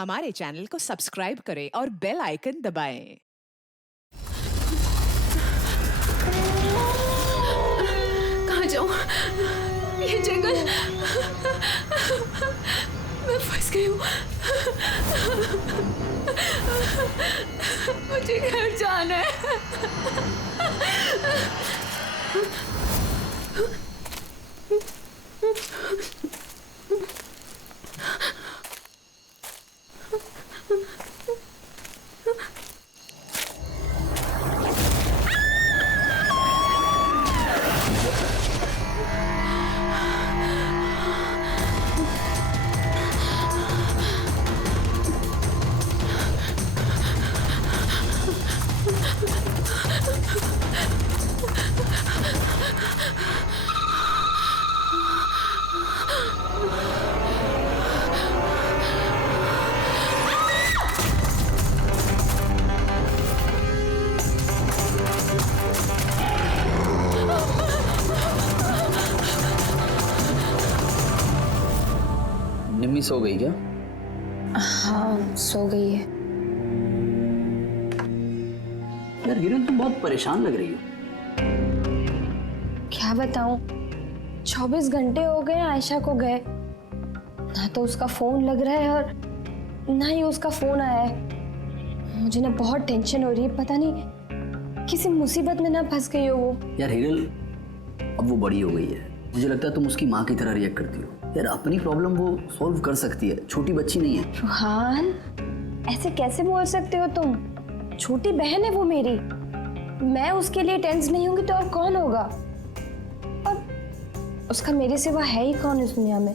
हमारे चैनल को सब्सक्राइब करें और बेल आइकन दबाएं। कहाँ जाऊं? ये जंगल, मैं फंस गई हूँ। मुझे घर जाना है। निम्मी सो गई क्या? हाँ, सो गई है। यार हिरन, तुम बहुत परेशान लग रही हो। क्या बताऊं, 24 घंटे हो गए आयशा को गए, ना तो उसका फोन लग रहा है और ना ही उसका फोन आया है। मुझे ना बहुत टेंशन हो रही है, पता नहीं किसी मुसीबत में ना फंस गई हो वो। यार हिरन, अब वो बड़ी हो गई है, मुझे लगता है तुम उसकी माँ की तरह रिएक्ट करती हो। यार अपनी प्रॉब्लम वो सॉल्व कर सकती है, छोटी बच्ची नहीं है। रुहान, ऐसे कैसे बोल सकते हो तुम? छोटी बहन है वो मेरी, मैं उसके लिए टेंस नहीं होंगी तो और कौन होगा? और उसका मेरे सिवा है ही कौन इस दुनिया में?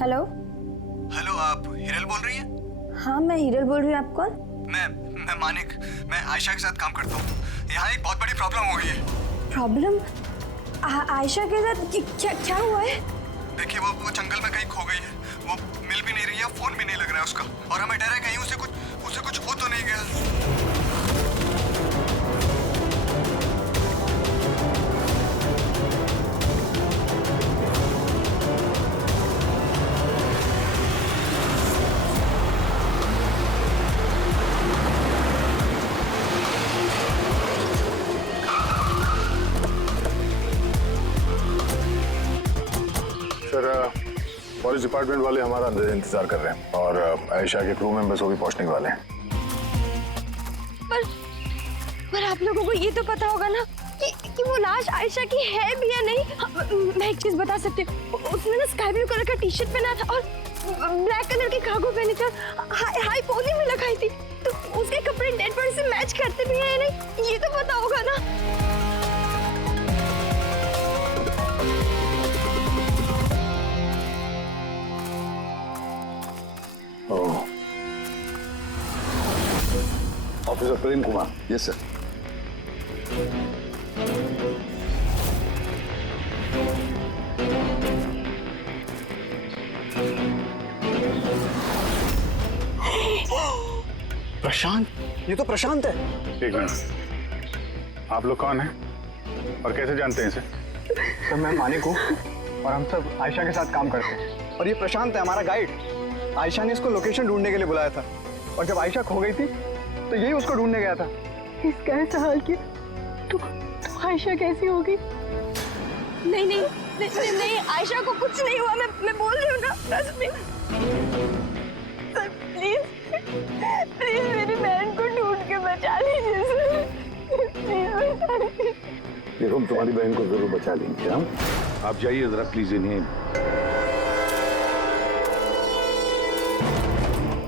हेलो हेलो, आप हिरल बोल रही हैं? हाँ, मैं हिरल बोल रही हूँ। आप कौन? मैं मानिक, मैं आयशा के साथ काम करता हूँ। यहाँ एक बहुत बड़ी प्रॉब्लम हो गई है। प्रॉब्लम? आयशा के साथ क्या हुआ है? देखिए, वो जंगल में कहीं खो गई है। वो मिल भी नहीं रही है, फोन भी नहीं लग रहा है उसका, और हमें डर है कहीं उसे कुछ हो तो नहीं गया। सर, फॉरेस्ट डिपार्टमेंट वाले हमारा अंदर इंतजार कर रहे हैं और आयशा के क्रू मेंबर्स वो भी पहुंचने वाले हैं। पर आप लोगों को ये तो पता होगा ना कि वो लाश आयशा की है भी या नहीं? मैं एक चीज बता सकती हूँ, उसने ना स्काई ब्लू कलर का टी शर्ट पहना था और ब्लैक कलर की कार्गो पहनी थी और हाई पोनी में लगाई थी, तो उसके कपड़े डेड बॉडी से मैच करते भी हैं या नहीं, ये तो पता होगा ना। Officer Prem Kumar. Yes sir. Prashant, ये तो प्रशांत है। एक मिनट, आप लोग कौन हैं और कैसे जानते हैं इसे? तो मैं मानिक हूँ और हम सब आयशा के साथ काम करते हैं, और ये प्रशांत है हमारा गाइड। आयशा ने इसको लोकेशन ढूंढने के लिए बुलाया था, और जब आयशा खो गई थी तो यही उसको ढूंढने गया था। इसका ऐसा हाल किया तो आयशा कैसी होगी? नहीं, आयशा को कुछ नहीं हुआ, मैं बोल रही हूँ ना, ट्रस्ट मी। सर प्लीज मेरी बहन को ढूंढ के बचा लीजिए सर, प्लीज बचा लीजिए। देखो, हम तुम्हारी बहन को जरूर बचा लेंगे। हम आप जाइए जरा प्लीज इन्हें।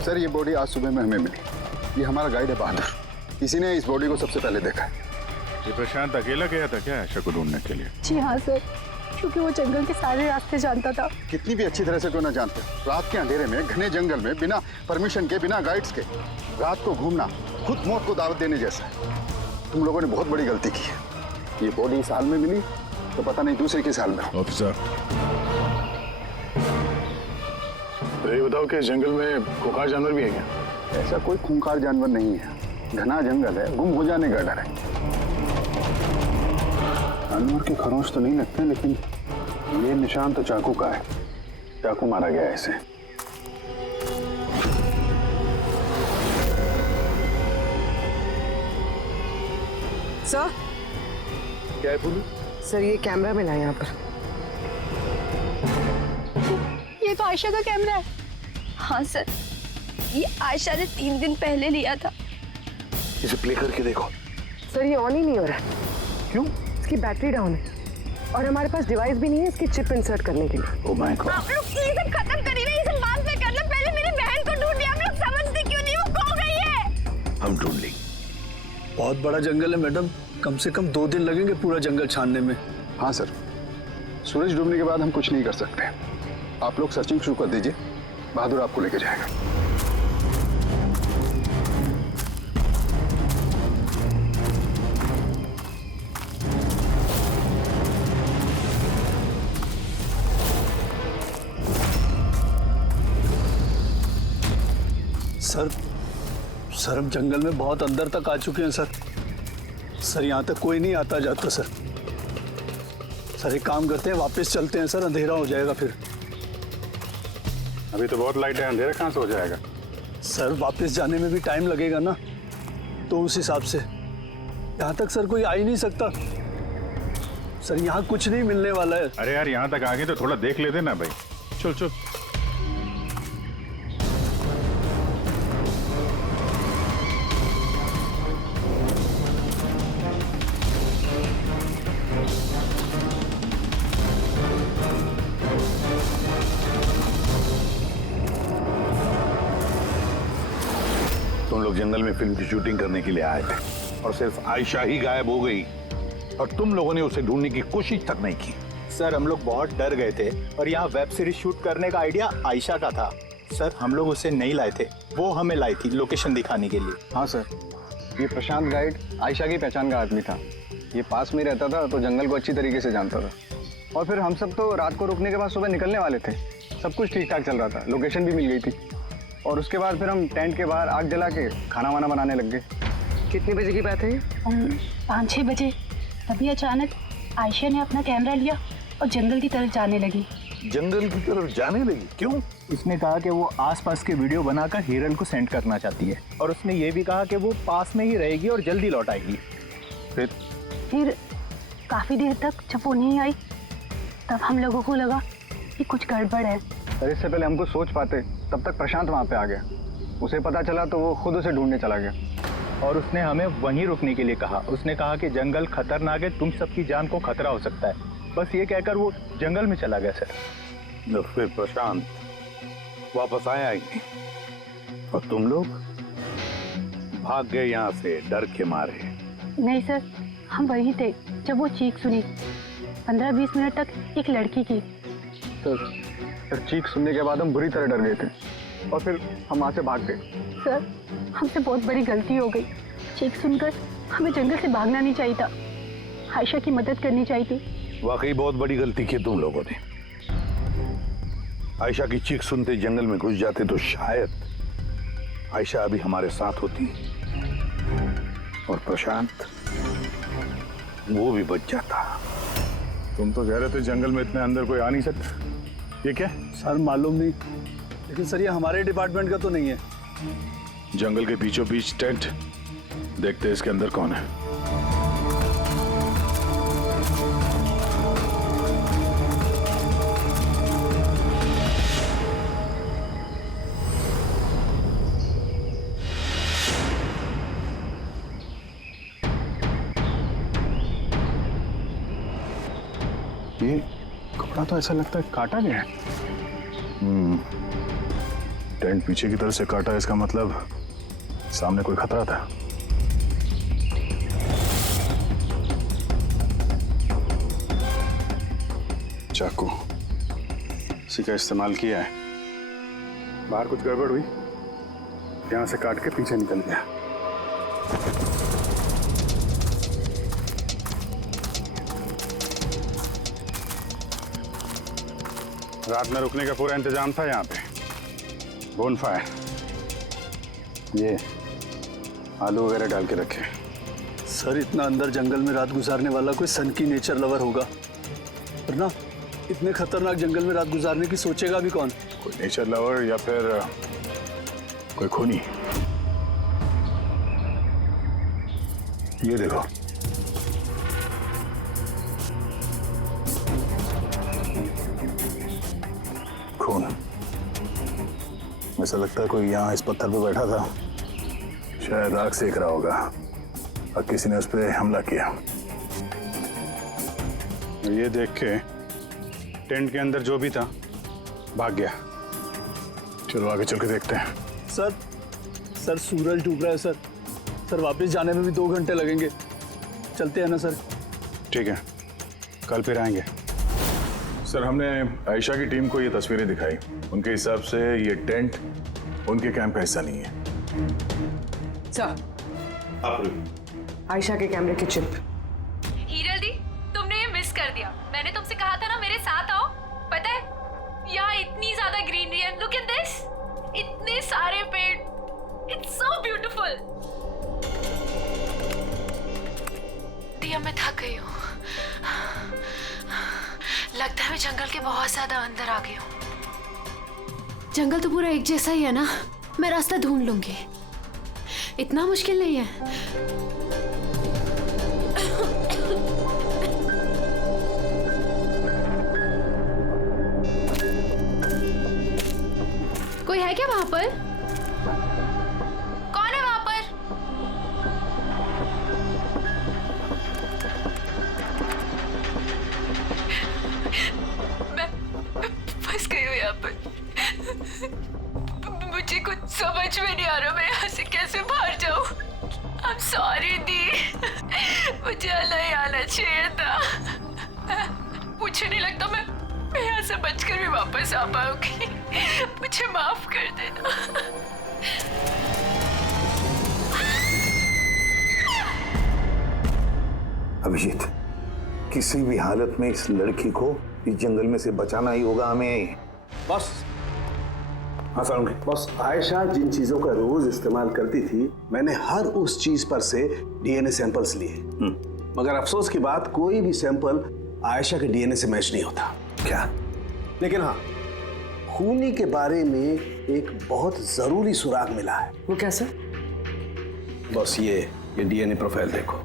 सर, ये बॉडी आज सुबह में हमें मिली। ये हमारा गाइड है बहादुर, इसी ने इस बॉडी को सबसे पहले देखा है। ये प्रशांत अकेला गया था क्या आयशा को ढूंढने के लिए? जी हाँ सर, क्योंकि वो जंगल के सारे रास्ते जानता था। कितनी भी अच्छी तरह से क्यों ना जानते, रात के अंधेरे में घने जंगल में बिना परमिशन के, बिना गाइड्स के रात को घूमना खुद मौत को दावत देने जैसा है। तुम लोगों ने बहुत बड़ी गलती की है। ये बॉडी इस हाल में मिली तो पता नहीं दूसरे किस हाल में हो। ऑफिसर, तो ये बताओ कि जंगल में खूंखार जानवर भी है क्या? ऐसा कोई खूंखार जानवर नहीं है, घना जंगल है, गुम हो जाने का डर है। जानवर के खरोंच तो नहीं लगते, लेकिन ये निशान तो चाकू का है। चाकू मारा गया है इसे। सर, क्या है बोलू? सर ये कैमरा मिला है यहाँ पर। ये तो आयशा का कैमरा है। हाँ सर, ये आयशा ने 3 दिन पहले लिया था। इसे प्ले करके देखो। सर ये ऑन ही नहीं हो रहा। क्यों? इसकी बैटरी डाउन है और हमारे पास डिवाइस भी नहीं है इसकी चिप इंसर्ट करने के लिए। Oh my God. आप लोग ये सब खत्म करिए ना, ये सब बाद में करना। पहले मेरी बहन को ढूंढिए। आप लोग समझते क्यों नहीं, वो खो गई है। हम ढूंढ लेंगे। बहुत बड़ा जंगल है मैडम, कम से कम 2 दिन लगेंगे पूरा जंगल छानने में। हाँ सर, सूरज डूबने के बाद हम कुछ नहीं कर सकते। आप लोग सर्चिंग शुरू कर दीजिए, बहादुर आपको लेके जाएगा। सर हम जंगल में बहुत अंदर तक आ चुके हैं सर यहाँ तक कोई नहीं आता जाता सर एक काम करते हैं, वापस चलते हैं सर, अंधेरा हो जाएगा फिर। अभी तो बहुत लाइट है, अंधेरा कहाँ से हो जाएगा? सर वापस जाने में भी टाइम लगेगा ना, तो उस हिसाब से यहाँ तक सर कोई आ ही नहीं सकता। सर यहाँ कुछ नहीं मिलने वाला है। अरे यार यहाँ तक आ गए तो थोड़ा देख लेते ना भाई। चल चल। तुम लोग जंगल में फिल्म की शूटिंग करने के लिए आए थे और सिर्फ आयशा ही गायब हो गई और तुम लोगों ने उसे ढूंढने की कोशिश तक नहीं की। सर हम लोग बहुत डर गए थे और यहाँ वेब सीरीज शूट करने का आइडिया आयशा का था। सर हम लोग उसे नहीं लाए थे, वो हमें लाई थी लोकेशन दिखाने के लिए। हाँ सर, ये प्रशांत गाइड आयशा की पहचान का आदमी था। ये पास में रहता था तो जंगल को अच्छी तरीके से जानता था। और फिर हम सब तो रात को रुकने के बाद सुबह निकलने वाले थे। सब कुछ ठीक ठाक चल रहा था, लोकेशन भी मिल गई थी। और उसके बाद फिर हम टेंट के बाहर आग जला के खाना वाना बनाने लग गए। कितने बजे की बात है ये? 5-6 बजे। तभी अचानक आयशा ने अपना कैमरा लिया और जंगल की तरफ जाने लगी। जंगल की तरफ जाने लगी? क्यों? इसने कहा कि वो आसपास के वीडियो बनाकर हिरल को सेंड करना चाहती है और उसने ये भी कहा कि वो पास में ही रहेगी और जल्दी लौट आएगी। फिर काफी देर तक जब वो नहीं आई तब हम लोगों को लगा कि कुछ गड़बड़ है। सर इससे पहले हमको सोच पाते तब तक प्रशांत वहाँ पे आ गया। उसे पता चला तो वो खुद उसे ढूंढने चला गया और उसने हमें वहीं रुकने के लिए कहा। उसने कहा कि जंगल खतरनाक है, तुम सबकी जान को खतरा हो सकता है। बस ये कहकर वो जंगल में चला गया सर। फिर प्रशांत वापस आया ही नहीं और तुम लोग भाग गए यहाँ से डर के मारे। नहीं सर, हम वहीं थे जब वो चीख सुनी। 15-20 मिनट तक एक लड़की की। सर चीख सुनने के बाद हम बुरी तरह डर गए थे और फिर हम वहाँ से भाग गए। सर हमसे बहुत बड़ी गलती हो गई। चीख सुनकर हमें जंगल से भागना नहीं चाहिए था, आयशा की मदद करनी चाहिए थी। वाकई बहुत बड़ी गलती की तुम लोगों ने। आयशा की चीख सुनते जंगल में घुस जाते तो शायद आयशा अभी हमारे साथ होती और प्रशांत वो भी बच जाता। तुम तो कह रहे थे जंगल में इतने अंदर कोई आ नहीं सकता। ये क्या? सर मालूम नहीं, लेकिन सर ये हमारे डिपार्टमेंट का तो नहीं है। जंगल के बीचों बीच टेंट, देखते हैं इसके अंदर कौन है। ये कपड़ा तो ऐसा लगता है काटा गया है। टेंट पीछे की तरफ से काटा, इसका मतलब सामने कोई खतरा था। चाकू इसी का इस्तेमाल किया है। बाहर कुछ गड़बड़ हुई, यहाँ से काट के पीछे निकल गया। रात में रुकने का पूरा इंतजाम था यहाँ पे। बोनफायर, ये आलू वगैरह डाल के रखे। सर इतना अंदर जंगल में रात गुजारने वाला कोई सन की नेचर लवर होगा, वरना इतने खतरनाक जंगल में रात गुजारने की सोचेगा भी कौन? कोई नेचर लवर या फिर कोई खूनी। ये देखो, खून। ऐसा लगता है कोई यहाँ इस पत्थर पे बैठा था, शायद आग सेक रहा होगा और किसी ने उस पर हमला किया। ये देख के टेंट के अंदर जो भी था भाग गया। चलो आगे चल के देखते हैं। सर सूरज डूब रहा है सर। सर वापस जाने में भी 2 घंटे लगेंगे। चलते हैं ना सर? ठीक है, कल फिर आएंगे। सर हमने आयशा की टीम को ये तस्वीरें दिखाई। उनके हिसाब से ये टेंट उनके कैंप का हिस्सा नहीं है। सर, आयशा के कैमरे की चिप। हीरल दी, तुमने ये मिस कर दिया। मैंने तुमसे कहा था ना मेरे साथ आओ। पता है यहाँ इतनी ज्यादा ग्रीनरी है। लुक एट दिस, इतने सारे पेड़। It's so beautiful. दिया मैं थक गई हूँ। लगता है मैं जंगल के बहुत ज्यादा अंदर आ गई हूँ। जंगल तो पूरा एक जैसा ही है ना। मैं रास्ता ढूंढ लूंगी, इतना मुश्किल नहीं है। कोई है क्या वहां पर? कौन है वहां पर? मैं फंस गई हूँ यहाँ पर। मुझे कुछ समझ में नहीं आ रहा, मैं यहाँ से कैसे बाहर जाऊँ। I'm sorry दी, मुझे नहीं आना चाहिए था। मुझे नहीं लगता मैं यहाँ से बचकर भी वापस आ पाऊंगी। मुझे माफ कर देना। अभिजीत, किसी भी हालत में इस लड़की को इस जंगल में से बचाना ही होगा हमें। बस हाँ सर। बस आयशा जिन चीजों का रोज इस्तेमाल करती थी, मैंने हर उस चीज पर से डीएनए सैंपल्स लिए, मगर अफसोस की बात कोई भी सैंपल आयशा के डीएनए से मैच नहीं होता। क्या? लेकिन हाँ, खूनी के बारे में एक बहुत जरूरी सुराग मिला है। वो कैसे? बस ये डीएनए प्रोफाइल देखो।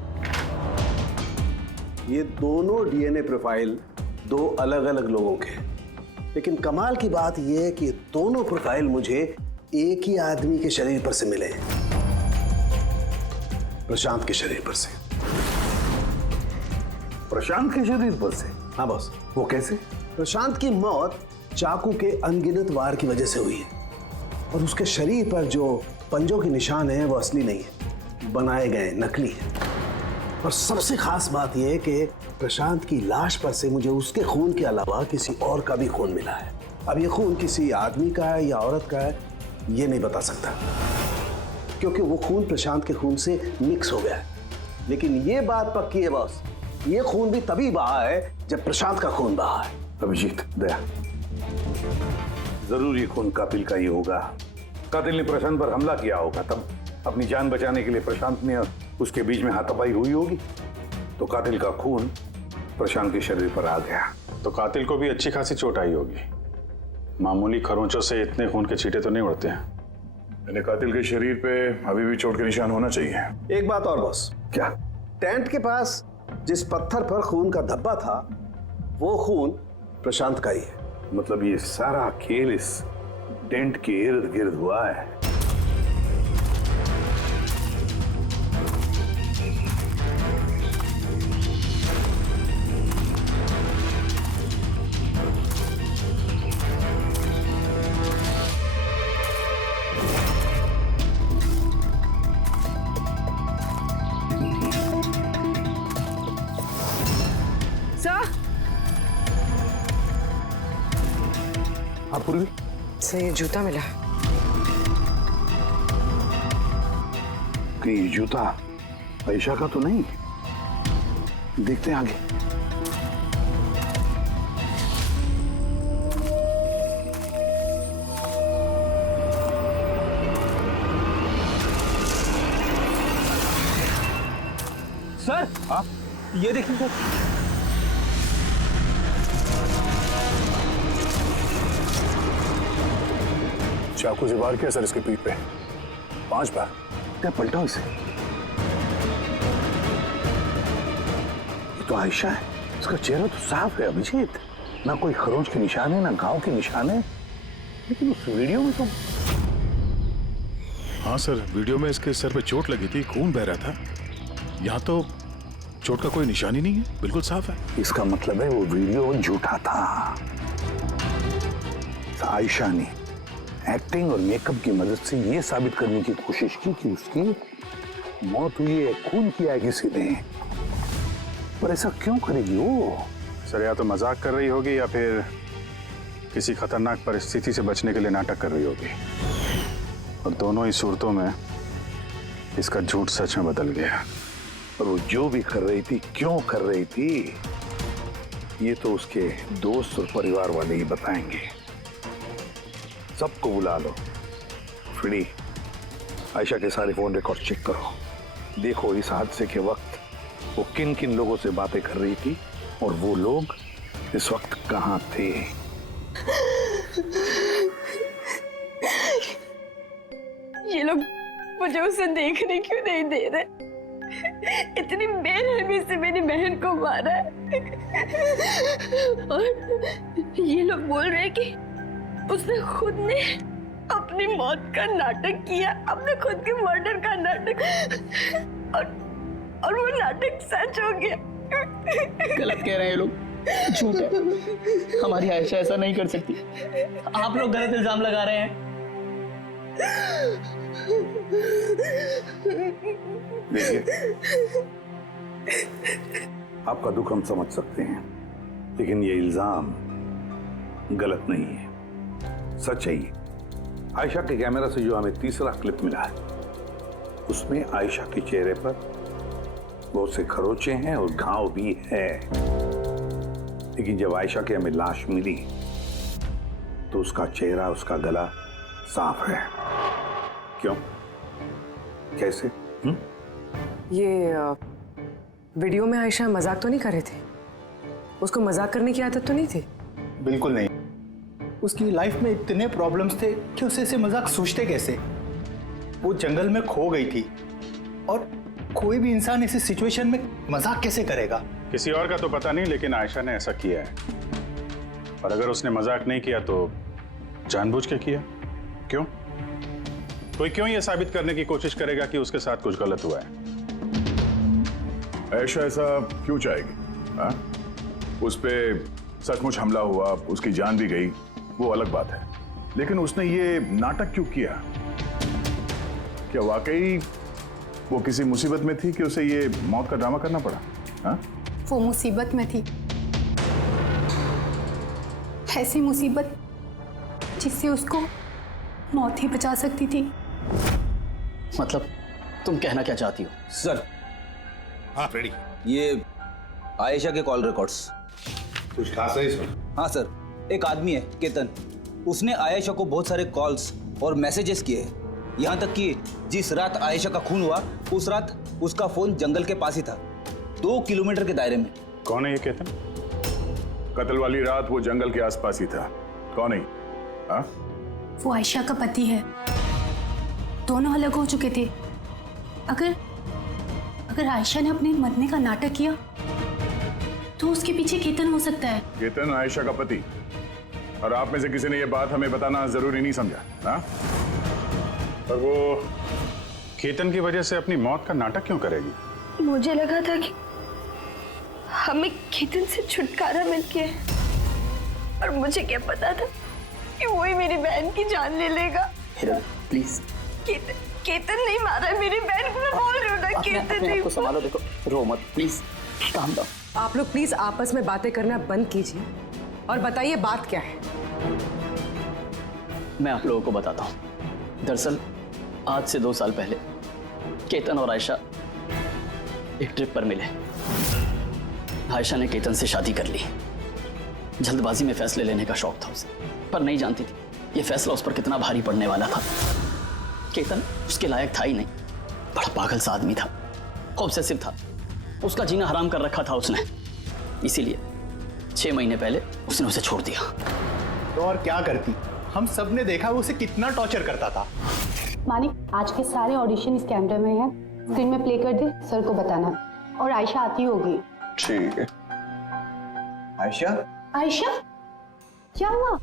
ये दोनों डीएनए प्रोफाइल 2 अलग अलग लोगों के हैं, लेकिन कमाल की बात यह है कि दोनों प्रोफाइल मुझे एक ही आदमी के शरीर पर से मिले हैं, प्रशांत के शरीर पर से। प्रशांत के शरीर पर से? हाँ बॉस। वो कैसे? प्रशांत की मौत चाकू के अनगिनत वार की वजह से हुई है, और उसके शरीर पर जो पंजों के निशान हैं वो असली नहीं है, बनाए गए नकली है। और सबसे खास बात यह है कि प्रशांत की लाश पर से मुझे उसके खून के अलावा किसी और का भी खून मिला है। अब ये खून किसी आदमी का है या औरत का है ये नहीं बता सकता, क्योंकि वो खून प्रशांत के खून से मिक्स हो गया है। लेकिन ये बात पक्की है बॉस, ये खून भी तभी बहा है जब प्रशांत का खून बहा है। अभिजीत, दया, जरूर ये खून कातिल का ही होगा। कातिल ने प्रशांत पर हमला किया होगा, तब अपनी जान बचाने के लिए प्रशांत ने उसके बीच में हाथापाई हुई होगी, तो कातिल का खून प्रशांत के शरीर पर आ गया। तो कातिल को भी अच्छी खासी चोट आई होगी। मामूली खरोंचों से इतने खून के छींटे तो नहीं उड़ते हैं। यानी कातिल के शरीर पे अभी भी चोट के निशान होना चाहिए। एक बात और बॉस। क्या? टेंट के पास जिस पत्थर पर खून का धब्बा था वो खून प्रशांत का ही है। मतलब ये सारा खेल इस टेंट के इर्द गिर्द हुआ है। पूर्वी से ये जूता मिला कि ये जूता आयशा का तो नहीं। देखते हैं आगे। सर हाँ ये देखिए सर। चाकू से वार किया सर इसके पीठ पे 5 बार। क्या पलटाओ इसे? ये तो आयशा है, इसका चेहरा तो साफ है अभिजीत, ना कोई खरोंच के निशान है ना घाव के निशान है। लेकिन उस वीडियो में तो हाँ सर, वीडियो में इसके सर पे चोट लगी थी, खून बह रहा था। यहाँ तो चोट का कोई निशान ही नहीं है, बिल्कुल साफ है। इसका मतलब है वो वीडियो झूठा था। आयशा ने एक्टिंग और मेकअप की मदद से ये साबित करने की कोशिश की कि उसकी मौत हुई है, खून किया है किसी ने। पर ऐसा क्यों करेगी वो? सर या तो मजाक कर रही होगी या फिर किसी खतरनाक परिस्थिति से बचने के लिए नाटक कर रही होगी। और दोनों ही सूरतों में इसका झूठ सच में बदल गया। और वो जो भी कर रही थी, क्यों कर रही थी, ये तो उसके दोस्त और परिवार वाले ही बताएंगे। सबको बुला लो। फ्री आयशा के सारे फोन रिकॉर्ड चेक करो। देखो इस हादसे के वक्त वो किन किन लोगों से बातें कर रही थी और वो लोग इस वक्त कहाँ थे। ये लोग मुझे उसे देखने क्यों नहीं दे रहे? इतनी बेरहमी से मेरी बहन को मारा है। और ये लोग बोल रहे हैं कि उसने खुद ने अपनी मौत का नाटक किया, अपने खुद के मर्डर का नाटक, और वो नाटक सच हो गया। गलत कह रहे हैं ये लोग, झूठ है। हमारी आयशा ऐसा नहीं कर सकती। आप लोग गलत इल्जाम लगा रहे हैं। देखिए, आपका दुख हम समझ सकते हैं, लेकिन ये इल्जाम गलत नहीं है, सच है। आयशा के कैमरा से जो हमें तीसरा क्लिप मिला है, उसमें आयशा के चेहरे पर बहुत से खरोंचे हैं और घाव भी है। लेकिन जब आयशा की हमें लाश मिली तो उसका चेहरा, उसका गला साफ है। क्यों? कैसे? ये वीडियो में आयशा मजाक तो नहीं कर रहे थे? उसको मजाक करने की आदत तो नहीं थी? बिल्कुल नहीं। उसकी लाइफ में इतने प्रॉब्लम्स थे कि उसे ऐसे मजाक सूझते कैसे? वो जंगल में खो गई थी, और कोई भी इंसान ऐसी सिचुएशन में मजाक कैसे करेगा? किसी और का तो पता नहीं, लेकिन आयशा ने ऐसा किया है। और अगर उसने मजाक नहीं किया तो जानबूझ के किया। क्यों? कोई क्यों ये साबित करने की कोशिश करेगा कि उसके साथ कुछ गलत हुआ है? आयशा ऐसा क्यों चाहेगी? हाँ? उस पे सचमुच हमला हुआ, उसकी जान भी गई, वो अलग बात है। लेकिन उसने ये नाटक क्यों किया? क्या वाकई वो किसी मुसीबत में थी कि उसे ये मौत का ड्रामा करना पड़ा? हाँ? वो मुसीबत में थी, ऐसी मुसीबत जिससे उसको मौत ही बचा सकती थी। मतलब तुम कहना क्या चाहती हो? सर, हाँ रेडी। ये आयशा के कॉल रिकॉर्ड्स। कुछ खास है इसमें? हाँ सर, एक आदमी है केतन, उसने आयशा को बहुत सारे कॉल्स और मैसेजेस किए हैं। यहाँ तक कि जिस रात आयशा का खून हुआ, उस रात उसका फोन जंगल के पास ही था, 2 किलोमीटर के दायरे में। कौन है ये केतन? कत्ल वाली रात वो जंगल के आसपास ही था। कौन है? हाँ? वो आयशा का पति है। दोनों अलग हो चुके थे। अगर आयशा ने अपने मरने का नाटक किया तो उसके पीछे केतन हो सकता है। केतन आयशा का पति, और आप में से किसी ने ये बात हमें बताना जरूरी नहीं समझा? हाँ? और वो केतन की वजह से अपनी मौत का नाटक क्यों करेगी? मुझे लगा था कि हमें केतन से छुटकारा मिल गया, और मुझे क्या पता था कि वही मेरी बहन की जान ले लेगा। प्लीज। केतन नहीं मारा है मेरी बहन को, मैं बोल रही हूँ ना, केतन नहीं। संभालो, देखो, रो मत प्लीज, काम दो। आप लोग प्लीज आपस में बातें करना बंद कीजिए और बताइए बात क्या है। मैं आप लोगों को बताता हूँ। दरअसल आज से 2 साल पहले केतन और आयशा एक ट्रिप पर मिले। आयशा ने केतन से शादी कर ली। जल्दबाजी में फैसले लेने का शौक था उसे, पर नहीं जानती थी ये फैसला उस पर कितना भारी पड़ने वाला था। केतन उसके लायक था ही नहीं, बड़ा पागल सा आदमी था, ऑब्सेसिव था, उसका जीना हराम कर रखा था उसने, इसीलिए 6 महीने पहले उसने उसे छोड़ दिया। तो और क्या करती, हम सब ने देखा वो उसे कितना टॉर्चर करता था। मानिक, आज के सारे ऑडिशन इस कैमरे में हैं, स्क्रीन में प्ले कर दे, सर को बताना। और आयशा आती होगी। ठीक है। आयशा? आयशा, क्या हुआ?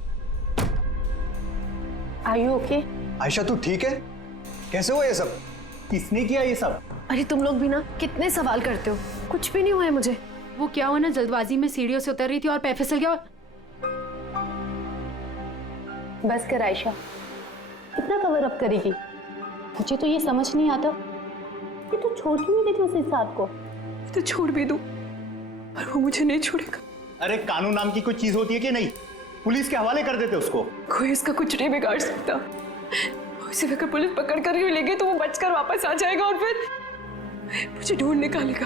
Are you okay? आयशा तू ठीक है? कैसे हुआ ये सब? किसने किया ये सब? अरे तुम लोग भी ना कितने सवाल करते हो, कुछ भी नहीं हुआ है मुझे। वो क्या हुआ ना, जल्दबाजी में सीढ़ियों से उतर रही थी और पैर फिसल गया। बस कर आयशा, कितना कवर अप करेगी? मुझे तो ये समझ नहीं आता कि तू छोड़ क्यों नहीं देती उस साथ को। तो छोड़ भी दूं, पर वो मुझे नहीं छोड़ेगा। अरे कानून नाम की कोई चीज होती है कि नहीं? पुलिस के हवाले कर देते उसको। कोई इसका कुछ नहीं बिगाड़ सकता। उसे अगर पुलिस पकड़ कर ही लेगी तो वो बचकर वापस आ जाएगा और फिर मुझे ढूंढ निकालेगा,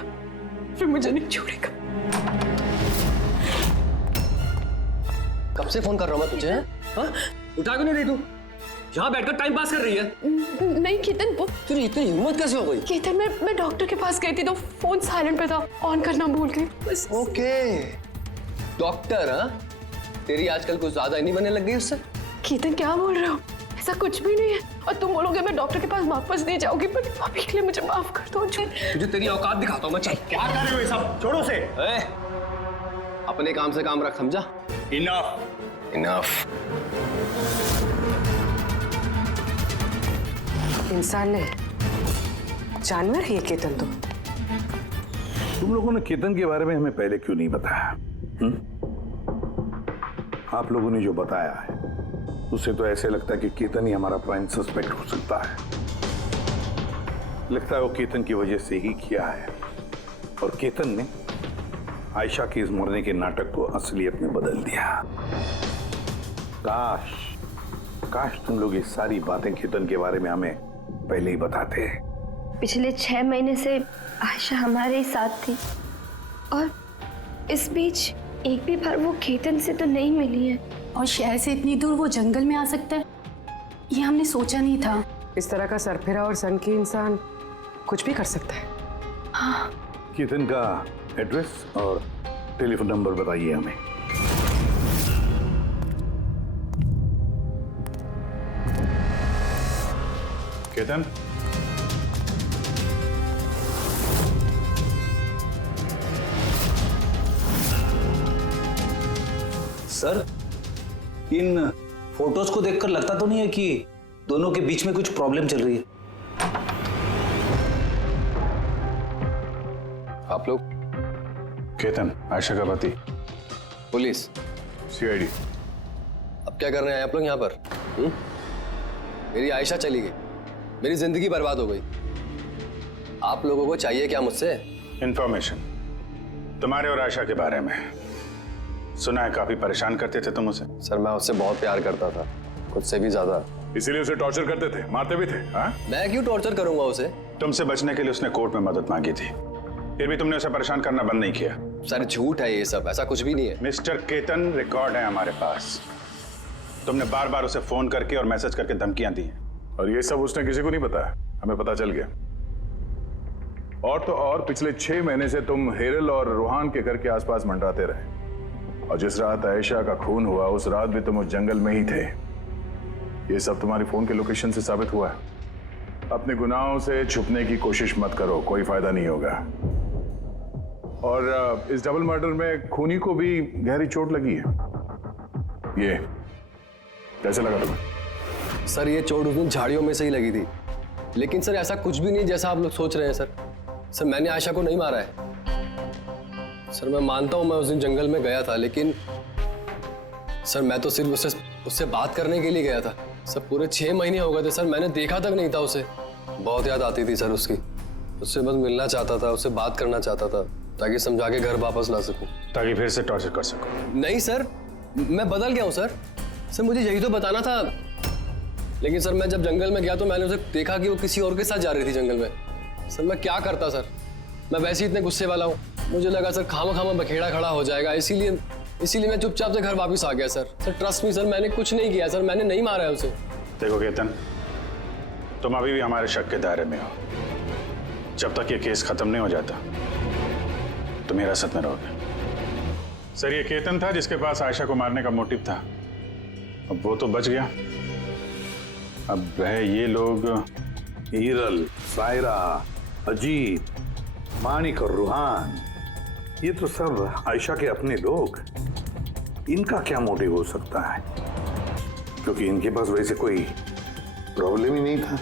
फिर मुझे नहीं छोड़ेगा। कब से फोन कर रहा हूँ मैं तुझे? हाँ? उठा क्यों नहीं रही तू? यहाँ बैठकर टाइम पास कर रही है। नहीं केतन, वो तुझे इतनी हिम्मत कैसे हो गई? केतन, मैं डॉक्टर के पास गई थी तो फोन साइलेंट पे था, ऑन करना भूल गई बस। Okay, doctor? हाँ, तेरी आजकल कुछ ज्यादा ही नहीं बनने लग गई उससे। केतन क्या बोल रहे हो? ऐसा कुछ भी नहीं है। और तुम बोलोगे मैं डॉक्टर के पास वापस नहीं जाऊंगी, पर अभी के लिए मुझे माफ कर दो। तुझे तेरी औकात दिखाता हूँ मैं। चल। क्या कर रहे हो ये सब? छोड़ो से। अपने काम से काम रख, समझा? इनफ। इनफ। इंसान नहीं, जानवर है ये केतन तो। तुम लोगों ने केतन के बारे में हमें पहले क्यों नहीं बताया? आप लोगों ने जो बताया है उससे तो ऐसे लगता है कि केतन ही हमारा प्राइम सस्पेक्ट हो सकता है। लगता है वो केतन की वजह से ही किया है, और केतन ने आयशा के इस मरने के नाटक को असलियत में बदल दिया। काश तुम लोग ये सारी बातें केतन के बारे में हमें पहले ही बताते। पिछले 6 महीने से आयशा हमारे ही साथ थी और इस बीच एक भी बार वो केतन से तो नहीं मिली है। और शहर से इतनी दूर वो जंगल में आ सकता है, ये हमने सोचा नहीं था। इस तरह का सरफिरा और सन की इंसान कुछ भी कर सकता है। हाँ। केतन का एड्रेस और टेलीफोन नंबर बताइए हमें। केतन, सर, इन फोटोज को देखकर लगता तो नहीं है कि दोनों के बीच में कुछ प्रॉब्लम चल रही है? आप लोग? केतन आयशा का पति। पुलिस? सीआईडी। अब क्या कर रहे हैं आप लोग यहाँ पर? मेरी आयशा चली गई, मेरी जिंदगी बर्बाद हो गई। आप लोगों को चाहिए क्या मुझसे? इंफॉर्मेशन तुम्हारे और आयशा के बारे में। सुना है काफी परेशान करते थे तुम उसे। सर मैं उससे बहुत प्यार करता था, खुद से भी ज्यादा। इसीलिए उसे टॉर्चर करते थे, मारते भी थे। हाँ? मैं क्यों टॉर्चर करूंगा उसे? तुमसे बचने के लिए उसने कोर्ट में मदद मांगी थी, फिर भी तुमने उसे परेशान करना बंद नहीं किया। सर झूठ है ये सब, ऐसा कुछ भी नहीं है। मिस्टर केतन, रिकॉर्ड है हमारे पास। तुमने बार बार उसे फोन करके और मैसेज करके धमकियां दी हैं। और ये सब उसने किसी को नहीं बताया, हमें पता चल गया। और तो और पिछले 6 महीने से तुम हेरल और रूहान के घर के आसपास मंडराते रहे, और जिस रात आयशा का खून हुआ उस रात भी तुम उस जंगल में ही थे। ये सब तुम्हारी फोन के लोकेशन से साबित हुआ है। अपने गुनाहों से छुपने की कोशिश मत करो, कोई फायदा नहीं होगा। और इस डबल मर्डर में खूनी को भी गहरी चोट लगी है। ये कैसे लगा तुम्हें? सर ये चोट उस दिन झाड़ियों में से ही लगी थी, लेकिन सर ऐसा कुछ भी नहीं जैसा आप लोग सोच रहे हैं। सर मैंने आयशा को नहीं मारा है। सर मैं मानता हूं मैं उस दिन जंगल में गया था, लेकिन सर मैं तो सिर्फ उससे बात करने के लिए गया था। सर पूरे 6 महीने हो गए थे सर, मैंने देखा तक नहीं था उसे। बहुत याद आती थी सर उसकी, उससे बस मिलना चाहता था, उससे बात करना चाहता था ताकि समझा के घर वापस ला सकूं, ताकि फिर से टॉर्चर कर सकूं। नहीं सर, मैं बदल गया हूं सर। सर मुझे यही तो बताना था, लेकिन सर मैं जब जंगल में गया तो मैंने उसे देखा कि वो किसी और के साथ जा रही थी जंगल में। सर मैं क्या करता सर, मैं वैसे ही इतने गुस्से वाला हूँ। मुझे लगा सर खामा बखेड़ा खड़ा हो जाएगा, इसीलिए मैं चुपचाप से घर वापस आ गया sir. Sir trust me sir, मैंने कुछ नहीं किया सर, मैंने नहीं मारा है उसे। देखो केतन, तुम अभी भी हमारे शक के दायरे में हो। जब तक ये केस खत्म नहीं हो जाता तुम हिरासत में रहोगे। सर, ये केतन था जिसके पास आयशा को मारने का मोटिव था। अब वो तो बच गया, अब रहे ये लोग। हीरल, सायरा, अजीत, मानिक और रूहान, ये तो सब आयशा के अपने लोग। इनका क्या मोटिव हो सकता है? क्योंकि इनके पास वैसे कोई प्रॉब्लम ही नहीं था।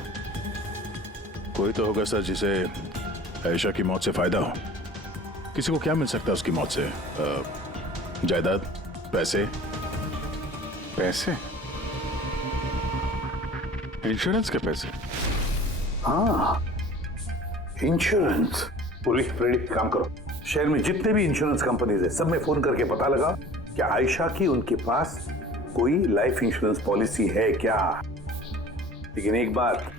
कोई तो होगा सर जिसे आयशा की मौत से फायदा हो। किसी को क्या मिल सकता है उसकी मौत से? जायदाद, पैसे? पैसे? इंश्योरेंस के पैसे? हाँ, इंश्योरेंस। पुलिस फ्रेडी, काम करो, शहर में जितने भी इंश्योरेंस कंपनीज है सब में फोन करके पता लगा कि आयशा की उनके पास कोई लाइफ इंश्योरेंस पॉलिसी है क्या। लेकिन एक बात,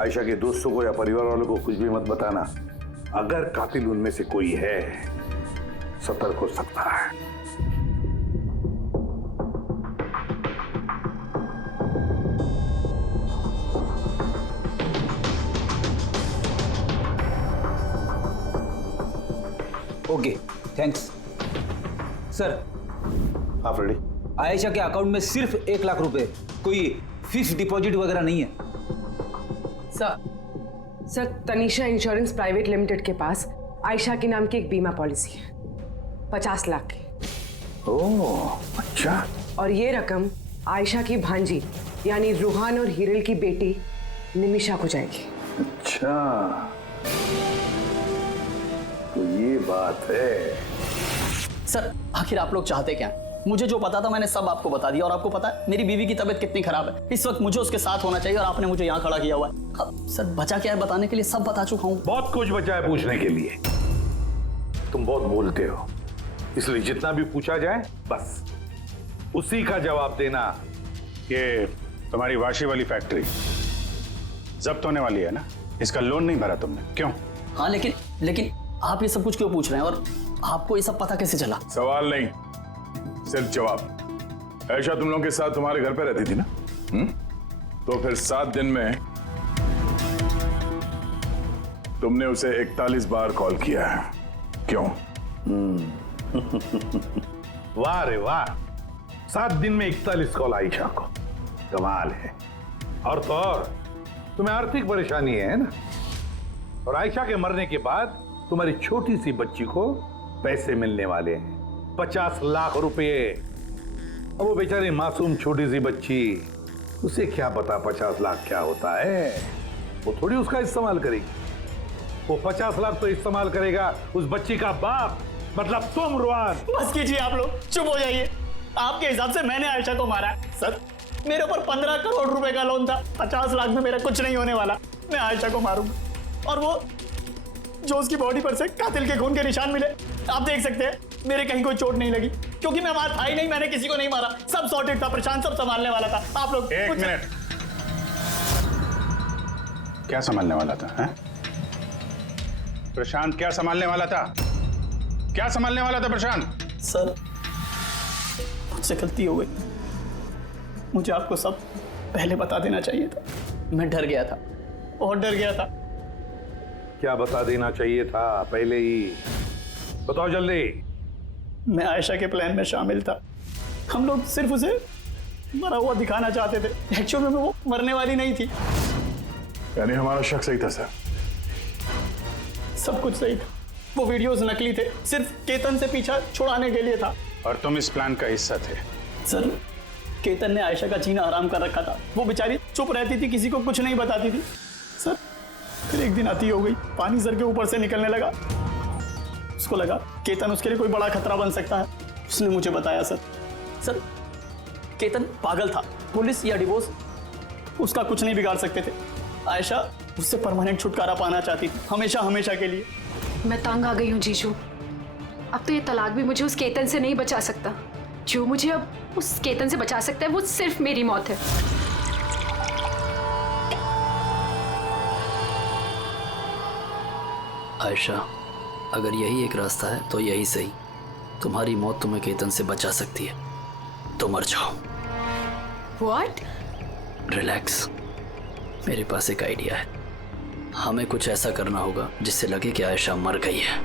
आयशा के दोस्तों को या परिवार वालों को कुछ भी मत बताना। अगर कातिल उनमें से कोई है, सतर्क हो सकता है। Okay, thanks sir. हाँ फ्रेडी, आयशा के अकाउंट में सिर्फ 1 लाख रुपए, कोई फिक्स डिपॉजिट वगैरह नहीं है। Sir, Tanisha insurance private limited के पास आयशा के नाम की एक बीमा पॉलिसी है 50 लाख की। ओह, अच्छा। और ये रकम आयशा की भांजी यानी रूहान और हीरल की बेटी निमिषा को जाएगी। अच्छा, तो ये बात है। सर, आखिर आप लोग चाहते क्या? मुझे जो पता था मैंने सब आपको बता दिया। और आपको पता है मेरी बीवी की तबीयत कितनी खराब है, इस वक्त मुझे उसके साथ होना चाहिए और आपने मुझे यहाँ खड़ा किया हुआ है। सर, बचा क्या है बताने के लिए? सब बता चुका हूँ। बहुत कुछ बचा है पूछने के लिए। तुम बहुत बोलते हो, इसलिए जितना भी पूछा जाए बस उसी का जवाब देना। ये तुम्हारी वाशी वाली फैक्ट्री जब्त होने वाली है ना, इसका लोन नहीं भरा तुमने, क्यों? हाँ, लेकिन आप ये सब कुछ क्यों पूछ रहे हैं और आपको ये सब पता कैसे चला? सवाल नहीं, सिर्फ जवाब। आयशा तुम लोगों के साथ तुम्हारे घर पे रहती थी ना? तो फिर 7 दिन में तुमने उसे 41 बार कॉल किया है, क्यों? वाह रे वाह, 7 दिन में 41 कॉल आयशा को, कमाल है। और तो और तुम्हें आर्थिक परेशानी है ना, और आयशा के मरने के बाद तुम्हारी छोटी सी बच्ची को पैसे मिलने वाले हैं 50 लाख रुपए। अब वो बेचारी मासूम छोटी सी बच्ची, उसे क्या पता 50 लाख क्या होता है? वो थोड़ी उसका इस्तेमाल करेगी। वो 50 लाख तो इस्तेमाल करेगा उस बच्ची का बाप, मतलब तुम रूहान। बस कीजिए आप लोग, चुप हो जाइए। आपके हिसाब से मैंने आयशा को मारा? सर, मेरे ऊपर 15 करोड़ रुपए का लोन था, 50 लाख में मेरा कुछ नहीं होने वाला। मैं आयशा को मारूंगा। और वो जो उसकी बॉडी पर से कातिल के खून के निशान मिले, आप देख सकते हैं मेरे कहीं कोई चोट नहीं लगी, क्योंकि मैं वहां था ही नहीं, मैंने किसी को नहीं मारा। सब सॉर्टेड था, प्रशांत सब संभालने वाला था। आप लोग एक मिनट, क्या संभालने वाला था? है? प्रशांत क्या संभालने वाला था? क्या संभालने वाला था प्रशांत? सर, मुझसे गलती हो गई, मुझे आपको सब पहले बता देना चाहिए था। मैं डर गया था, बहुत डर गया था। क्या बता देना चाहिए था पहले ही? बताओ जल्दी। मैं आयशा के प्लान में शामिल था। हम लोग सिर्फ उसे मरा हुआ दिखाना चाहते थे, एक्चुअल में वो मरने वाली नहीं थी। यानी हमारा शक सही था सर? सब कुछ सही था, वो वीडियोस नकली थे, सिर्फ केतन से पीछा छुड़ाने के लिए था। और तुम इस प्लान का हिस्सा थे? सर, केतन ने आयशा का जीना हराम कर रखा था। वो बेचारी चुप रहती थी, किसी को कुछ नहीं बताती थी। सर, फिर एक दिन अति हो गई, पानी सर के ऊपर से निकलने लगा। उसको लगा केतन उसके लिए कोई बड़ा खतरा बन सकता है, उसने मुझे बताया। सर, केतन पागल था, पुलिस या डिवोर्स उसका कुछ नहीं बिगाड़ सकते थे। आयशा उससे परमानेंट छुटकारा पाना चाहती थी, हमेशा हमेशा के लिए। मैं तंग आ गई हूँ जीजू, अब तो ये तलाक भी मुझे उस केतन से नहीं बचा सकता। जो मुझे अब उस केतन से बचा सकता है वो सिर्फ मेरी मौत है। आयशा, अगर यही एक रास्ता है तो यही सही। तुम्हारी मौत तुम्हें केतन से बचा सकती है, तो मर जाओ। What? रिलैक्स, मेरे पास एक आइडिया है। हमें कुछ ऐसा करना होगा जिससे लगे कि आयशा मर गई है,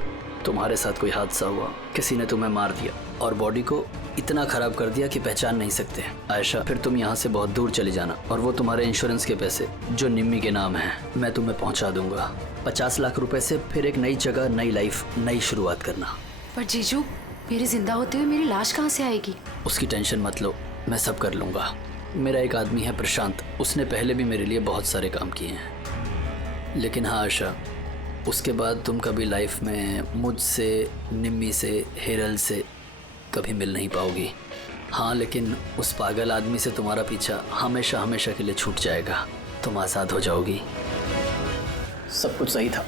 तुम्हारे साथ कोई हादसा हुआ, किसी ने तुम्हें मार दिया और बॉडी को इतना खराब कर दिया कि पहचान नहीं सकते। आयशा, फिर तुम यहाँ से बहुत दूर चली जाना और वो तुम्हारे इंश्योरेंस के पैसे जो निम्मी के नाम है मैं तुम्हें पहुँचा दूंगा। 50 लाख रुपए से फिर एक नई जगह, नई लाइफ, नई शुरुआत करना। पर जीजू, मेरे जिंदा होते हुए मेरी लाश कहाँ से आएगी? उसकी टेंशन मत लो, मैं सब कर लूँगा। मेरा एक आदमी है प्रशांत, उसने पहले भी मेरे लिए बहुत सारे काम किए हैं। लेकिन हाँ आयशा, उसके बाद तुम कभी लाइफ में मुझसे, निम्मी से, हेरल से कभी मिल नहीं पाओगी। हाँ, लेकिन उस पागल आदमी से तुम्हारा पीछा हमेशा हमेशा के लिए छूट जाएगा। तुम आज़ाद हो जाओगी। सब कुछ सही था,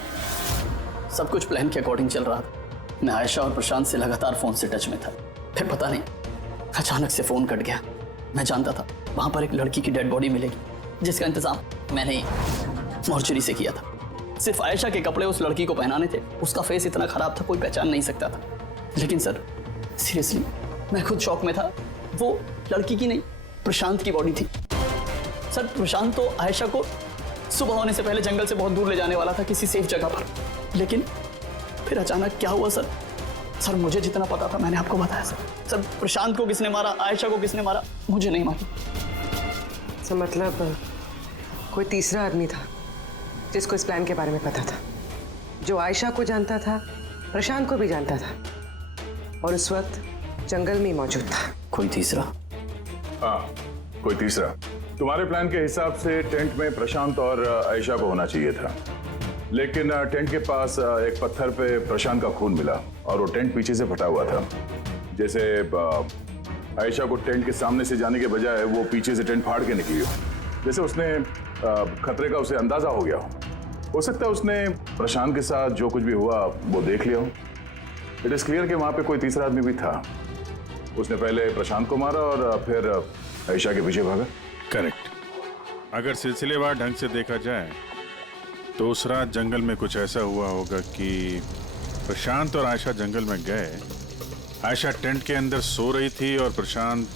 सब कुछ प्लान के अकॉर्डिंग चल रहा था। मैं आयशा और प्रशांत से लगातार फ़ोन से टच में था, फिर पता नहीं अचानक से फ़ोन कट गया। मैं जानता था वहाँ पर एक लड़की की डेड बॉडी मिलेगी, जिसका इंतज़ाम मैंने ही मॉर्चरी से किया था। सिर्फ आयशा के कपड़े उस लड़की को पहनाने थे। उसका फेस इतना ख़राब था, कोई पहचान नहीं सकता था। लेकिन सर, सीरियसली मैं खुद शॉक में था। वो लड़की की नहीं, प्रशांत की बॉडी थी। सर, प्रशांत तो आयशा को सुबह होने से पहले जंगल से बहुत दूर ले जाने वाला था, किसी सेफ जगह पर। लेकिन फिर अचानक क्या हुआ सर? सर, मुझे जितना पता था मैंने आपको बताया सर। सर, प्रशांत को किसने मारा, आयशा को किसने मारा, मुझे नहीं मालूम। सर, मतलब कोई तीसरा आदमी था जिसको इस प्लान के बारे में पता था, जो आयशा को जानता था, प्रशांत को भी जानता था और उस वक्त जंगल में ही मौजूद था। कोई तीसरा? हाँ, कोई तीसरा। तुम्हारे प्लान के हिसाब से टेंट में प्रशांत और आयशा को होना चाहिए था, लेकिन टेंट के पास एक पत्थर पे प्रशांत का खून मिला और वो टेंट पीछे से फटा हुआ था। जैसे आयशा को टेंट के सामने से जाने के बजाय वो पीछे से टेंट फाड़ के निकली हो, जैसे उसने खतरे का उसे अंदाजा हो गया हो सकता है उसने प्रशांत के साथ जो कुछ भी हुआ वो देख लिया हो। इट इज क्लियर कि वहां पे कोई तीसरा आदमी भी था। उसने पहले प्रशांत को मारा और फिर आयशा के पीछे भागा। करेक्ट। अगर सिलसिलेवार ढंग से देखा जाए तो उस रात जंगल में कुछ ऐसा हुआ होगा कि प्रशांत और आयशा जंगल में गए। आयशा टेंट के अंदर सो रही थी और प्रशांत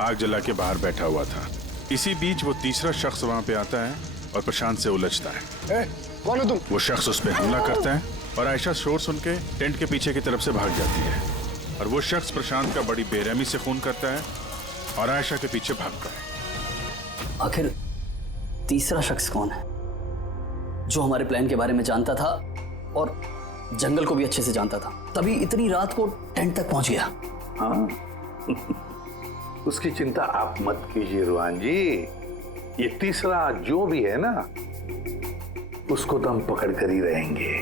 आग जला के बाहर बैठा हुआ था। इसी बीच वो तीसरा शख्स वहां पे आता है और प्रशांत से उलझता है। कौन है तुम? वो शख्स उस पर हमला करता है और आयशा शोर सुन के टेंट के पीछे की तरफ से भाग जाती है और वो शख्स प्रशांत का बड़ी बेरहमी से खून करता है और आयशा के पीछे भागता है। आखिर तीसरा शख्स कौन है जो हमारे प्लान के बारे में जानता था और जंगल को भी अच्छे से जानता था, तभी इतनी रात को टेंट तक पहुंच गया? हाँ उसकी चिंता आप मत कीजिए रुहान जी। ये तीसरा जो भी है ना, उसको तो हम पकड़ कर ही रहेंगे।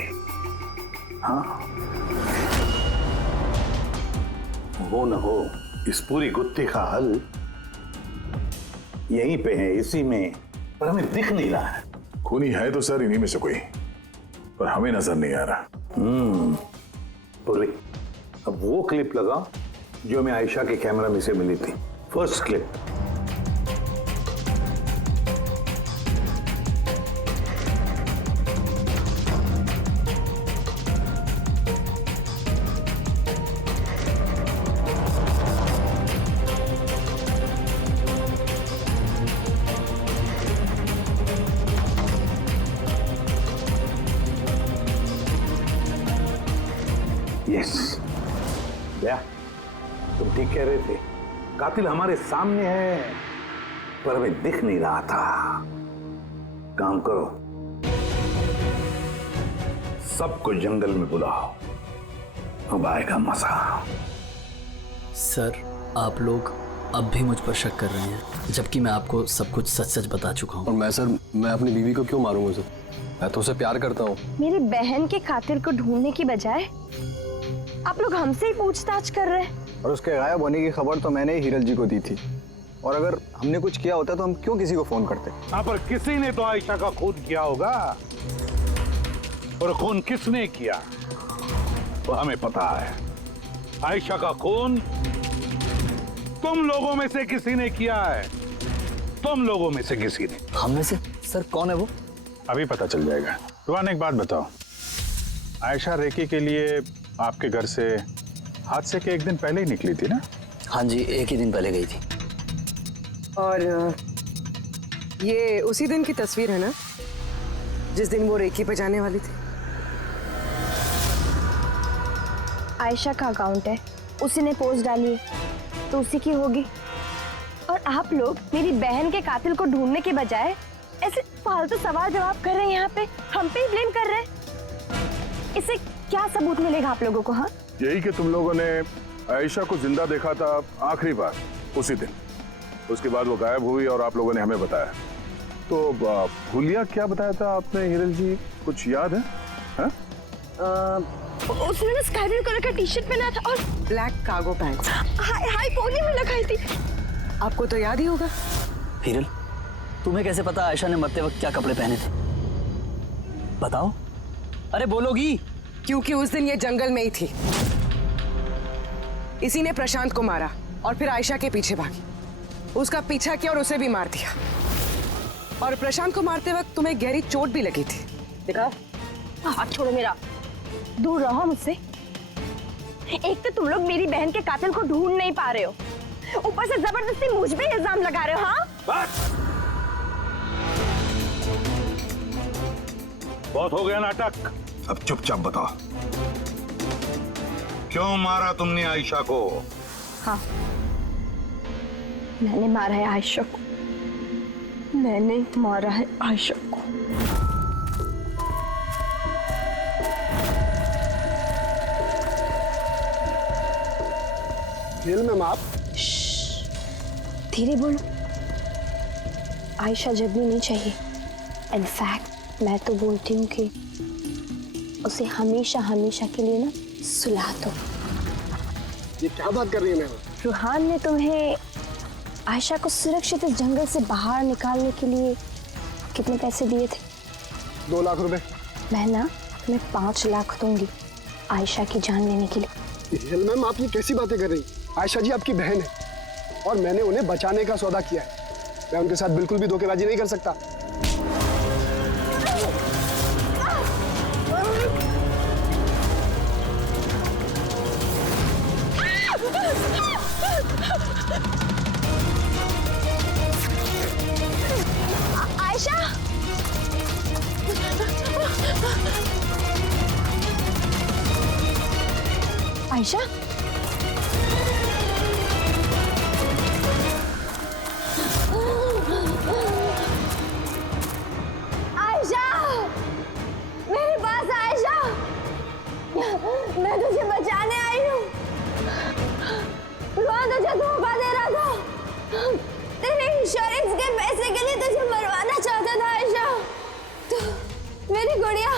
हाँ, हो न हो इस पूरी गुत्थी का हल यहीं पे है, इसी में, पर हमें दिख नहीं रहा है। खूनी है तो सर इन्हीं में से कोई, पर हमें नजर नहीं आ रहा। पूर्वी, अब वो क्लिप लगा जो हमें आयशा के कैमरा में से मिली थी, फर्स्ट क्लिप। यस, क्या तुम ठीक कह रहे थे, कातिल हमारे सामने है पर हमें दिख नहीं रहा था। काम करो, सबको जंगल में बुलाओ, अब आएगा मजा। सर, आप लोग अब भी मुझ पर शक कर रहे हैं, जबकि मैं आपको सब कुछ सच सच बता चुका हूँ। और मैं सर, मैं अपनी बीवी को क्यों मारूंगा सर? मैं तो उसे प्यार करता हूँ। मेरी बहन के कातिल को ढूंढने की बजाय आप लोग हमसे ही पूछताछ कर रहे हैं। और उसके गायब होने की खबर तो मैंने ही हिरल जी को दी थी, और अगर हमने कुछ किया होता तो हम क्यों किसी को फोन करते? हाँ, पर किसी ने तो आयशा का खून किया होगा, और खून किसने किया वो हमें पता है। आयशा का खून तुम लोगों में से किसी ने किया है, तुम लोगों में से किसी ने। हम में से? सर, कौन है वो? अभी पता चल जाएगा। रुहान, एक बात बताओ, आयशा रेकी के लिए आपके घर से हादसे के एक दिन पहले ही निकली थी ना? हाँ जी, एक ही दिन पहले गई थी। और ये उसी दिन की तस्वीर है ना जिस दिन वो रेकी पे जाने वाली थी? आयशा का अकाउंट है, उसी ने पोस्ट डाली है तो उसी की होगी। और आप लोग मेरी बहन के कातिल को ढूंढने के बजाय ऐसे फालतू सवाल जवाब कर रहे हैं, यहाँ पे हम पे ही ब्लेम कर रहे हैं। इससे क्या सबूत मिलेगा आप लोगों को? हाँ, यही कि तुम लोगों ने आयशा को जिंदा देखा था आखिरी बार उसी दिन, उसके बाद वो गायब हुई और आप लोगों ने हमें बताया। तो भूलिया क्या बताया था आपने हिरल जी, कुछ याद है? हाँ? उसने ना स्काई ब्लू कलर का टी शर्ट पहना था और black cargo pant. High pony में लगाई थी। आपको तो याद ही होगा। हिरल, तुम्हें कैसे पता आयशा ने मरते वक्त क्या कपड़े पहने थे? बताओ, अरे बोलोगी? क्योंकि उस दिन ये जंगल में ही थी। इसी ने प्रशांत को मारा और फिर आयशा के पीछे भागी, उसका पीछा किया और उसे भी मार दिया। और प्रशांत को मारते वक्त तुम्हें गहरी चोट भी लगी थी, देखा? हाथ छोड़ो मेरा, दूर रहो मुझसे। एक तो तुम लोग मेरी बहन के कातिल को ढूंढ नहीं पा रहे हो, ऊपर से जबरदस्ती मुझ पे इल्जाम लगा रहे हो। हाँ, बहुत हो गया नाटक, अब चुपचाप बताओ, क्यों मारा तुमने आयशा को? हाँ, मैंने मारा है आयशा को, मैंने मारा है आयशा को। हिरल मैम आप धीरे बोलो, आयशा जगनी नहीं चाहिए। इनफैक्ट मैं तो बोलती हूँ कि उसे हमेशा हमेशा के लिए ना सुला दो। ये क्या बात कर रही है मैम? रूहान ने तुम्हें आयशा को सुरक्षित इस जंगल से बाहर निकालने के लिए कितने पैसे दिए थे? 2 लाख रुपए। मैं ना तुम्हें 5 लाख दूंगी आयशा की जान लेने के लिए। हिरल मैम आप ये कैसी बातें कर रही? आयशा जी आपकी बहन है और मैंने उन्हें बचाने का सौदा किया है। मैं उनके साथ बिल्कुल भी धोखेबाजी नहीं कर सकता। आयशा, आयशा, आयशा, मेरे पास आयशा, मैं तुझे बचाने आई हूँ। रुहान तुझे धोखा दे रहा था, तेरे इंश्योरेंस के पैसे के लिए तुझे मरवाना चाहता था आयशा। तो मेरी गुड़िया,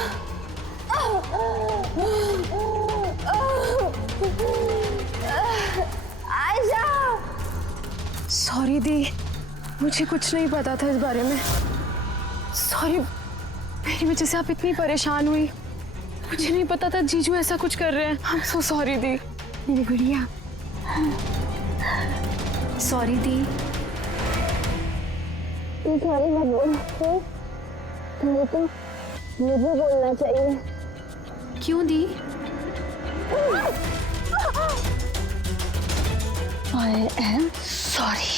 आयशा। सॉरी दी, मुझे कुछ नहीं पता था इस बारे में। सॉरी, मेरी वजह से आप इतनी परेशान हुई। मुझे नहीं पता था जीजू ऐसा कुछ कर रहे हैं। I'm so sorry दी। मेरी गुड़िया, सॉरी दी। सॉरी मत बोल, तुम्हें तो मुझे बोलना चाहिए। क्यों दी? I am sorry।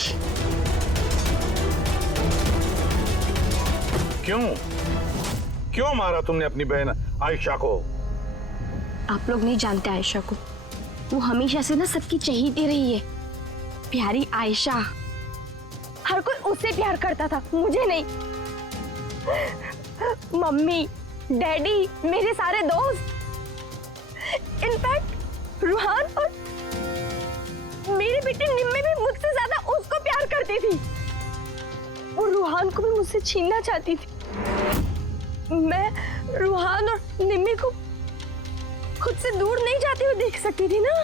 क्यों मारा तुमने अपनी बहन आयशा को? आप लोग नहीं जानते आयशा को, वो हमेशा से ना सबकी चहेती रही है। प्यारी आयशा, हर कोई उससे प्यार करता था, मुझे नहीं। मम्मी, डैडी, मेरे सारे दोस्त, इनफैक्ट रूहान और मेरी बेटी निम्मी भी मुझसे ज्यादा उसको प्यार करती थी। वो रूहान को भी मुझसे छीनना चाहती थी। मैं रूहान और निम्मी को खुद से दूर नहीं जाती हुई देख सकती थी ना।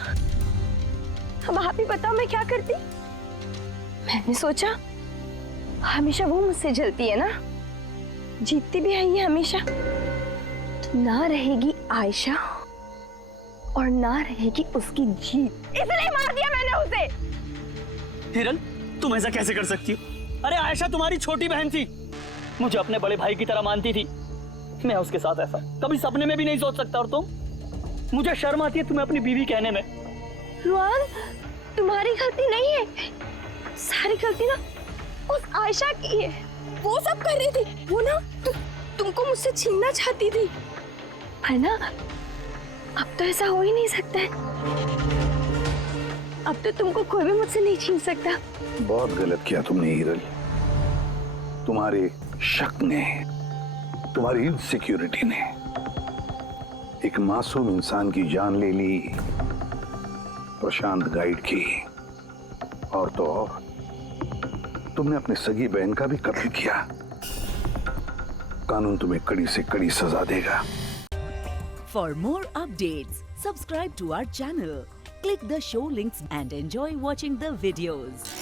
अब आप ही बताओ मैं क्या करती? मैंने सोचा हमेशा वो मुझसे जलती है ना, जीतती भी है ये हमेशा, तो ना रहेगी आयशा और ना रहेगी उसकी जीत। इसलिए मार दिया मैंने उसे। हिरल, तुम ऐसा कैसे कर सकती हो? अरे आयशा तुम्हारी छोटी बहन थी, मुझे अपने बड़े भाई की तरह मानती थी। मैं उसके साथ ऐसा कभी सपने में भी नहीं सोच सकता। और तुम, मुझे शर्म आती है तुम्हें अपनी बीवी कहने में। रुआन, तुम्हारी गलती नहीं है, सारी गलती ना उस आयशा की है। वो सब कर रही थी, वो ना तुमको मुझसे छीनना चाहती थी, है ना? अब तो ऐसा हो ही नहीं सकता है। अब तो तुमको कोई भी मुझसे नहीं छीन सकता। बहुत गलत किया तुमने हिरल। तुम्हारे शक ने, तुम्हारी इनसिक्योरिटी ने एक मासूम इंसान की जान ले ली, प्रशांत गाइड की। और तो और तुमने अपनी सगी बहन का भी कत्ल किया। कानून तुम्हें कड़ी से कड़ी सजा देगा। For more updates, subscribe to our channel, click the show links and enjoy watching the videos.